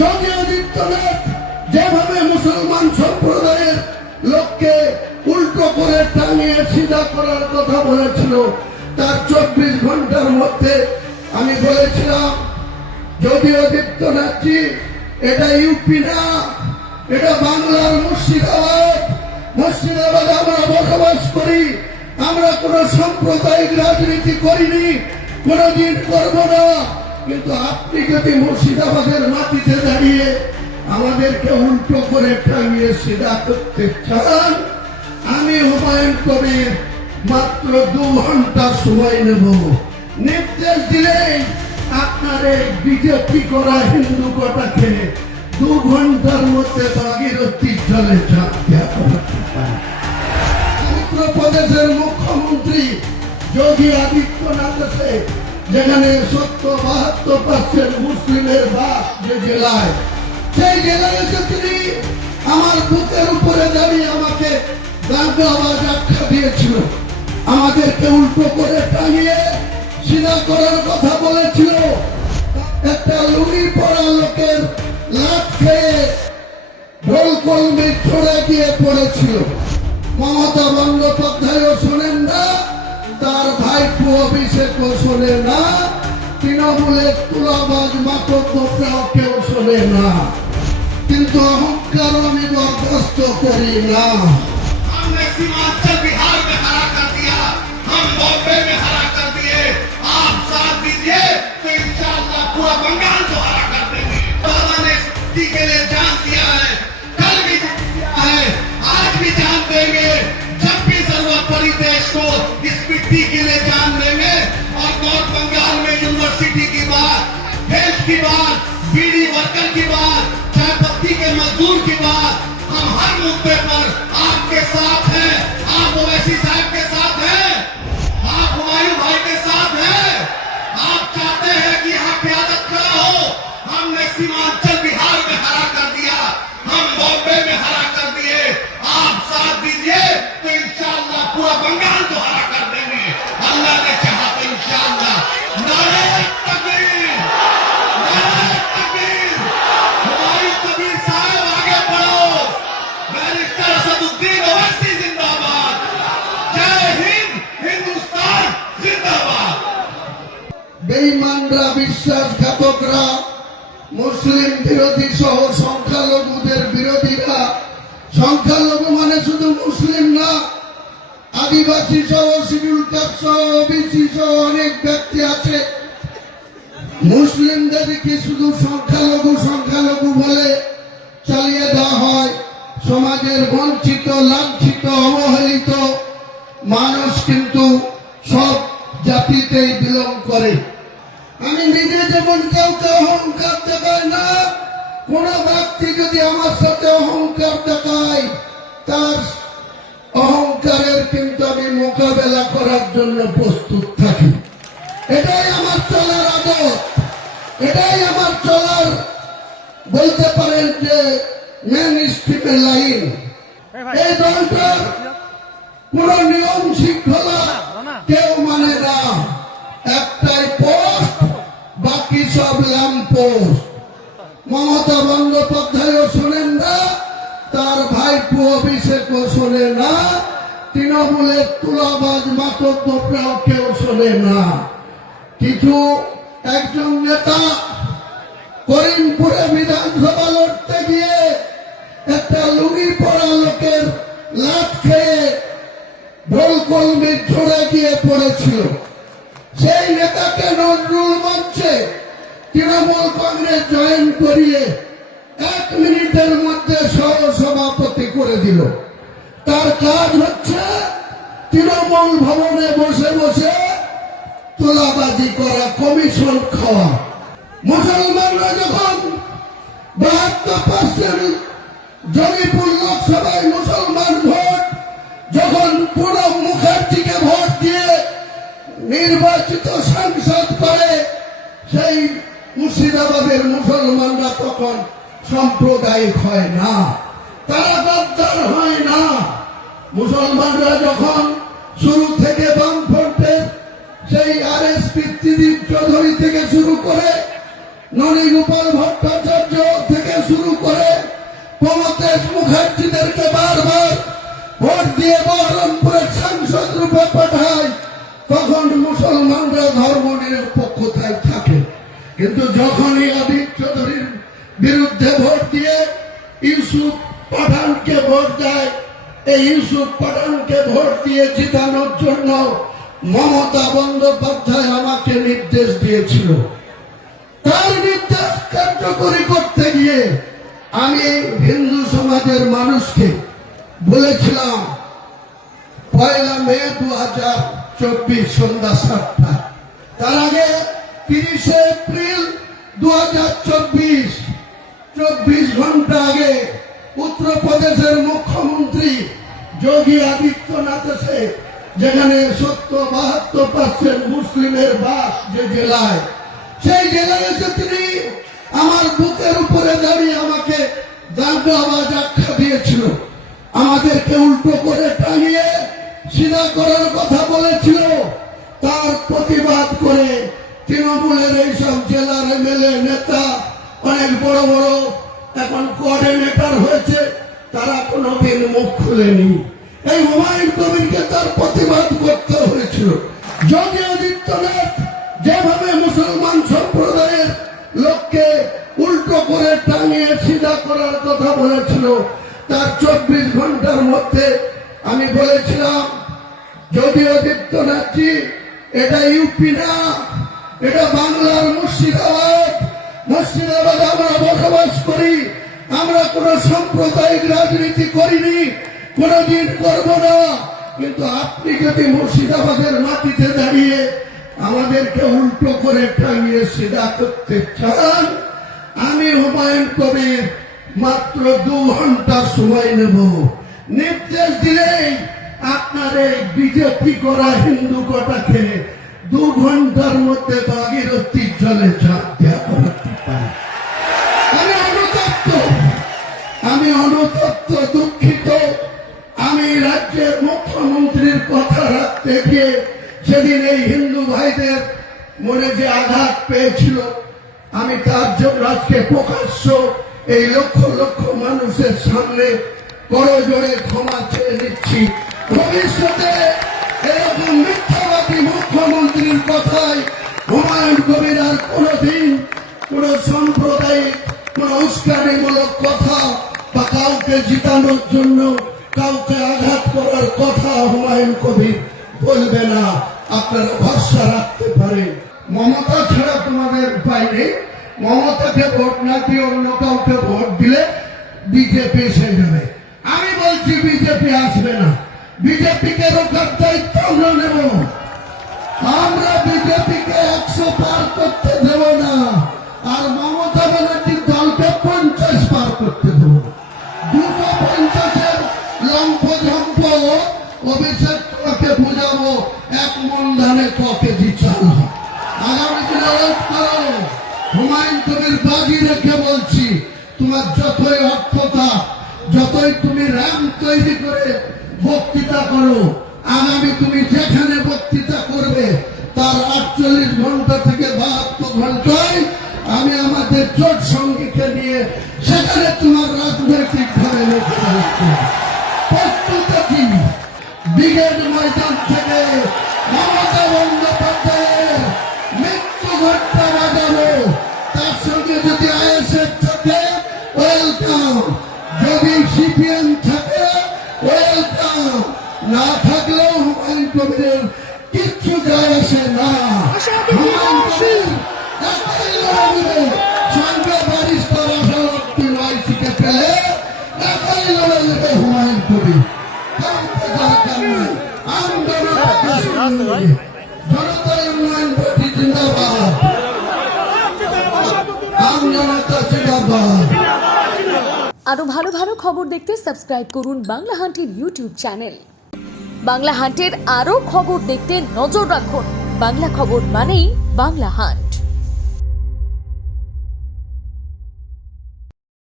যোগী আদিত্যনাথ যেভাবে মুসলমান সম্প্রদায়ের লোককে উল্টো করে টাঙিয়ে সিধা করার কথা বলেছিল, তার 24 ঘন্টার মধ্যে আমি বলেছিলাম যোগী আদিত্যনাথজি, এটা ইউপি না, এটা বাংলার মুর্শিদাবাদ। মুর্শিদাবাদে আমরা বসবাস করি, আমরা কোন সাম্প্রদায়িক রাজনীতি করিনি, কোনদিন করব না। কিন্তু আপনি যদি মুর্শিদাবাদের মাটিতে দাঁড়িয়ে আমাদেরকে উল্টো করে টাঙিয়ে সিধা করতে চান, আমি হুমায়ুন কবির মাত্র 2 ঘন্টা সময় নেব। নির্দেশ দিলেই আপনার এই বিজেপি করা হিন্দু কটাকে 2 ঘন্টার মধ্যে ভাগীরথী জলে ঝাঁপ দেওয়া করতে পারে। উত্তরপ্রদেশের মুখ্যমন্ত্রী যোগী আদিত্যনাথ আছে, যেখানে 72% মুসলিমের বাস যে জেলায়, সেই জেলায় তিনি আমার বুকের উপরে দাঁড়িয়ে আমাকে দাঙ্গাবাজ আখ্যা দিয়েছিল, আমাদেরকে উল্টো করে টাঙিয়ে সিধা করার কথা বলেছিল। একটা লুঙ্গি পরা লোকের লাট খেয়ে ঢোল কলমে ছড়ে গিয়ে পড়েছিল। মমতা বন্দ্যোপাধ্যায়ও শোনেন না, তার ভাইপো অভিষেকও শোনে না, তৃণমূলের তুলাবাজ মাতব্বররাও কেউ শোনে না। কিন্তু অহংকার আমি বরদাস্ত করি না। हमने सीमांचल बिहार में हरा कर दिया, हम बॉम्बे में हरा कर दिए, आप साथ दीजिए तो इंशाअल्लाह पूरा बंगाल को हरा कर देंगे। बाबा ने इसी के लिए जान दिया है, कल भी जान दिया है, आज भी जान देंगे। जब भी जरूरत पड़ी देश को इस मिट्टी के लिए जान देंगे। और नॉर्थ बंगाल में यूनिवर्सिटी की बात, हेल्थ की बात, बीड़ी वर्कर की बात, चाय पत्ती के मजदूर की बात, हम हर मुद्दे पर आपके साथ हैं। आप ओवैसी साहब के साथ हैं, आप हुमायूं भाई के साथ हैं। आप चाहते हैं कि यहाँ क्यादत खड़ा हो, हमने सीमांचल बिहार में हरा कर दिया, हम बॉम्बे में हरा कर दिए। आप साथ दीजिए तो इंशाअल्लाह पूरा बंगाल को हरा कर देंगे, अल्लाह ने चाहा तो इंशाअल्लाह। नारे तकबीर, नारे तकबीर। हुमायूं कबीर साहब आगे बढ़ो, बैरिस्टर असदुद्दीन ओवैसी जिंदाबाद, जय हिंद, हिंदुस्तान जिंदाबाद। বেঈমানরা, বিশ্বাসঘাতকরা, মুসলিম বিরোধী সহ সংখ্যালঘুদের বিরোধীরা, সংখ্যালঘু মানে শুধু মুসলিম না, আদিবাসী সহ শিডিউল কাস্ট সহ ওবিসি সহ অনেক ব্যক্তি আছে। মুসলিমদেরকে শুধু সংখ্যালঘু সংখ্যালঘু বলে চালিয়ে দেওয়া হয়। সমাজের বঞ্চিত, লাঞ্ছিত, অবহেলিত মানুষ কিন্তু সব জাতিতেই বিলং করে। আমি নিজে যেমন কাউকে অহংকার দেখাই না, কোন ব্যক্তি যদি আমার সাথে অহংকার দেখায়, তার অহংকারের কিন্তু আমি মোকাবেলা করার জন্য প্রস্তুত থাকি। এটাই আমার চলার আদত, এটাই আমার চলার বলতে পারেন যে মেন স্ট্রিমের লাইন। এই দলটার কোন নিয়ম শৃঙ্খলা কেউ মানে না, একটাই পোস্ট, বাকি সব ল্যাম্পোস্ট। মমতা বন্দ্যোপাধ্যায়ও শোনেন না, তার ভাইপো অভিষেকও শোনে না, তৃণমূলের তুলাবাজ মাতব্বররাও কেউ শোনে না। কিছু একজন নেতা করিমপুরে বিধানসভা লড়তে গিয়ে একটা লুঙ্গি পরা লোকের লাট খেয়ে ঢোল কলমে ছড়ে গিয়ে পড়েছিল। সেই নেতাকে নজরুল মঞ্চে তৃণমূল কংগ্রেস জয়েন করিয়ে 1 মিনিটের মধ্যে সহসভাপতি করে দিল। তার কাজ হচ্ছে তৃণমূল ভবনে বসে বসে তোলাবাজি করা, কমিশন খাওয়া। মুসলমানরা যখন 72% জমিপুর লোকসভায় মুসলমান ভোট, যখন প্রণব মুখার্জিকে ভোট দিয়ে নির্বাচিত সাংসদ করে, সেই মুর্শিদাবাদের মুসলমানরা তখন সাম্প্রদায়িক হয় না, তারা গদ্দার হয় না। মুসলমানরা যখন শুরু থেকে বামফ্রন্টের সেই RSP ত্রিদীপ চৌধুরী থেকে শুরু করে ননীগোপাল ভট্টাচার্য কিন্তু যখনই আদিত চৌধুরীর বিরুদ্ধে ভোট দিয়ে ইউসুফ পাঠানকে ভোট দেয়, এই ইউসুফ পাঠানকে ভোট দিয়ে জিতানোর জন্য মমতা বন্দ্যোপাধ্যায় আমাকে নির্দেশ দিয়েছিল। তার নির্দেশ কার্যকরী করতে গিয়ে আমি হিন্দু সমাজের মানুষকে বলেছিলাম 1 মে 2024 সন্ধ্যা 7টা, তার আগে 30 এপ্রিল 2024 24 ঘন্টা আগে উত্তরপ্রদেশের মুখ্যমন্ত্রী যোগী আদিত্যনাথ এসে, যেখানে 72% মুসলিমের বাস যে জেলায়, সেই জেলায় এসে তিনি আমার বুকের উপরে দাঁড়িয়ে আমাকে দাঙ্গাবাজ আখ্যা দিয়েছিল, আমাদেরকে উল্টো করে টাঙিয়ে সিধা করার কথা বলেছিল। তার প্রতিবাদ করে তৃণমূলের এইসব জেলার এমএলএ নেতা, অনেক বড় বড় এখন কোঅর্ডিনেটর হয়েছে, তারা কোনোদিন মুখ খুলেনি। এই হুমায়ুন কবিরকে তার প্রতিবাদ করতে হয়েছিল। যোগী আদিত্যনাথ যেভাবে মুসলমান সম্প্রদায়ের লোককে উল্টো করে টাঙিয়ে সিধা করার কথা বলেছিল, তার 24 ঘন্টার মধ্যে আমি বলেছিলাম, যোগী আদিত্যনাথজি, এটা ইউপি না, এটা বাংলার মুর্শিদাবাদ। মুর্শিদাবাদে আমরা বসবাস করি, আমরা কোন সাম্প্রদায়িক রাজনীতি করিনি, কোনদিন করব না। কিন্তু আপনি যদি মুর্শিদাবাদের মাটিতে দাঁড়িয়ে আমাদেরকে উল্টো করে টাঙিয়ে সিধা করতে চান, আমি হুমায়ুন কবির মাত্র 2 ঘন্টা সময় নেব। নির্দেশ দিলেই আপনার এই বিজেপি করা হিন্দু কটাকে 2 ঘন্টার মধ্যে ভাগীরথীর জলে ঝাঁপ দেওয়া করতে পারে। আমি অনুতপ্ত, দুঃখিত। আমি রাজ্যের মুখ্যমন্ত্রীর কথা রাখতে গিয়ে সেদিন এই হিন্দু ভাইদের মনে যে আঘাত পেয়েছিল, আমি তার জন্য আজকে প্রকাশ্য এই লক্ষ লক্ষ মানুষের সামনে করজোড়ে ক্ষমা চেয়ে নিচ্ছি। ভবিষ্যতে এরকম মিথ্যাবাদী মুখ্যমন্ত্রীর কথায় হুমায়ুন কবির আর কোনদিন কোন সাম্প্রদায়িক কোন উস্কানিমূলক কথা বা কাউকে জিতানোর জন্য কাউকে আঘাত করার কথা হুমায়ুন কবির বলবে না। আপনারা ভরসা রাখতে পারেন। মমতা ছাড়া তোমাদের উপায় নেই। মমতাকে ভোট না দিয়ে অন্য কাউকে ভোট দিলে বিজেপি এসে যাবে। আমি বলছি বিজেপি আসবে না। বিজেপিকে রোখার দায়িত্ব আমরা নেব। আমরা বিজেপিকে 100 পার করতে দেব না, আর মমতা ব্যানার্জির দলকে 50 পার করতে দেব। 250-এর লম্ফঝম্প অভিষেক তোমাকে বুঝাবো, 1 মন ধানে কেজি চাল। আগামী দিনে লড়াই করো। হুমায়ুন কবির বাজি রেখে বলছি, তোমার যতই অর্থতা, যতই তুমি র্যাম তৈরি করে বক্তৃতা করো, আগামী তুমি যেখানে বক্তৃতা করবে তার 48 ঘন্টা থেকে 72 ঘন্টায় আমি আমাদের জোট সঙ্গীকে নিয়ে সেখানে তোমার রাজনৈতিক ভাবে লড়তে হচ্ছে। প্রস্তুত আছি। ব্রিগেড ময়দান থেকে মমতা বন্দ্যোপাধ্যায়ের মৃত্যু ঘটনা বাজাবো। তার সঙ্গে যদি আইএসএফ থাকে ওয়েলকাম, যদি সিপিএম থাকে ওয়েলকাম, না থাকলেও হুমায়ুন কবিরের কিচ্ছু যায় আসে না। হুমায়ুন কবির একাই লড়বে, সঙ্গে ব্যারিস্টার আসাদুদ্দিন ওয়াইসিকে পেলে একাই লড়ে নেবে হুমায়ুন কবির। জনতাই উন্নয়ন পার্টি জিন্দাবাদ, আমজনতা জিন্দাবাদ। আরো ভালো ভালো খবর দেখতে সাবস্ক্রাইব করুন বাংলা হান্টের ইউটিউব চ্যানেল। বাংলা হান্টের আরো খবর দেখতে নজর রাখুন। বাংলা খবর মানেই বাংলা হান্ট।